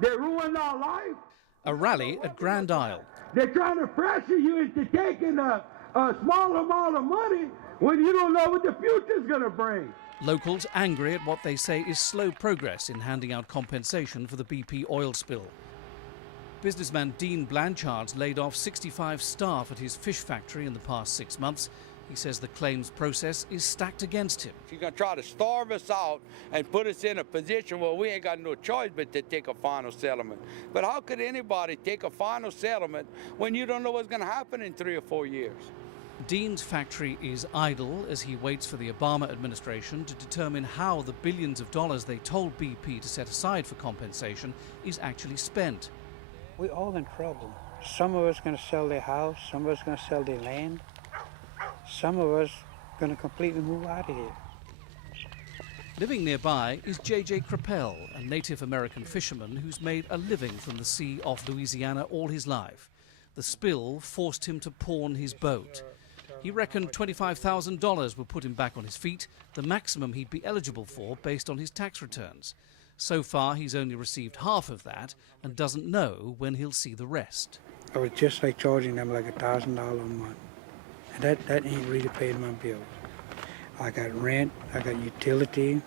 They ruined our life. A rally at Grand Isle. They're trying to pressure you into taking a small amount of money when you don't know what the future's going to bring. Locals angry at what they say is slow progress in handing out compensation for the BP oil spill. Businessman Dean Blanchard's laid off 65 staff at his fish factory in the past 6 months. He says the claims process is stacked against him. She's going to try to starve us out and put us in a position where we ain't got no choice but to take a final settlement. But how could anybody take a final settlement when you don't know what's going to happen in 3 or 4 years? Dean's factory is idle as he waits for the Obama administration to determine how the billions of dollars they told BP to set aside for compensation is actually spent. We're all in trouble. Some of us going to sell their house, some of us going to sell their land, some of us going to completely move out of here. Living nearby is J.J. Crapel, a Native American fisherman who's made a living from the sea off Louisiana all his life. The spill forced him to pawn his boat. He reckoned $25,000 would put him back on his feet, the maximum he'd be eligible for based on his tax returns. So far, he's only received half of that and doesn't know when he'll see the rest. I was just like charging them like $1,000 a month. And that ain't really paying my bills. I got rent, I got utility,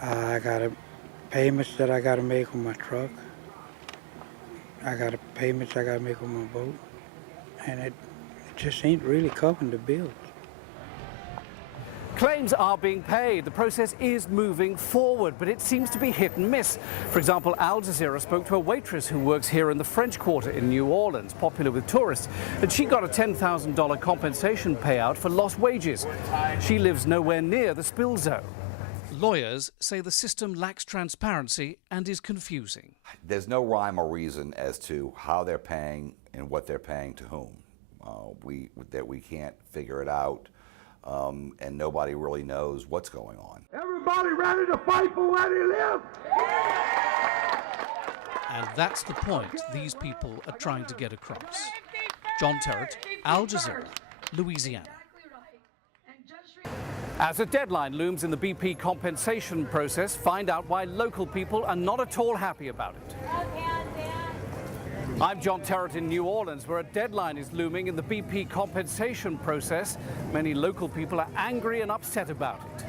I got payments that I got to make on my truck. I got payments I got to make on my boat. And it just ain't really covering the bills. Claims are being paid. The process is moving forward, but it seems to be hit and miss. For example, Al Jazeera spoke to a waitress who works here in the French Quarter in New Orleans, popular with tourists, and she got a $10,000 compensation payout for lost wages. She lives nowhere near the spill zone. Lawyers say the system lacks transparency and is confusing. There's no rhyme or reason as to how they're paying and what they're paying to whom. We can't figure it out. And nobody really knows what's going on. Everybody ready to fight for where they live? And that's the point these people are trying to get across. John Terrett, Al Jazeera, Louisiana. As a deadline looms in the BP compensation process, find out why local people are not at all happy about it. I'm John Terrett in New Orleans, where a deadline is looming in the BP compensation process. Many local people are angry and upset about it.